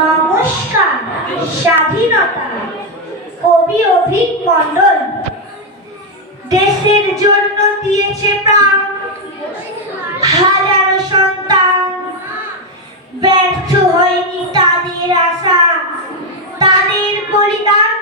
নমস্কার, স্বাধীনতা, কবি অভিক মণ্ডল। দেশের জন্য দিয়েছে প্রাণ, হাজারো সন্তান। ব্যর্থ হয়নি তাদের আশা, তাদের বলিদান।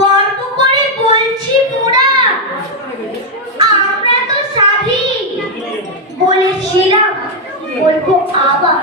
গর্ব করে বলছি মোরা, আমরা তো স্বাধীন বলেছিলাম, বলব আবার।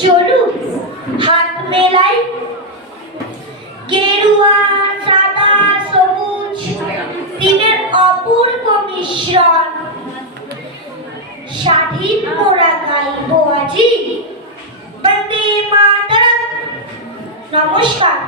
চলুক হাত মেলাই। গেরুয়া, সাদা, সবুজ, দিনের অপূর্ব মিশ্রণ। স্বাধীন মোরা গাইব আজি। বন্দে মাতরম। নমস্কার।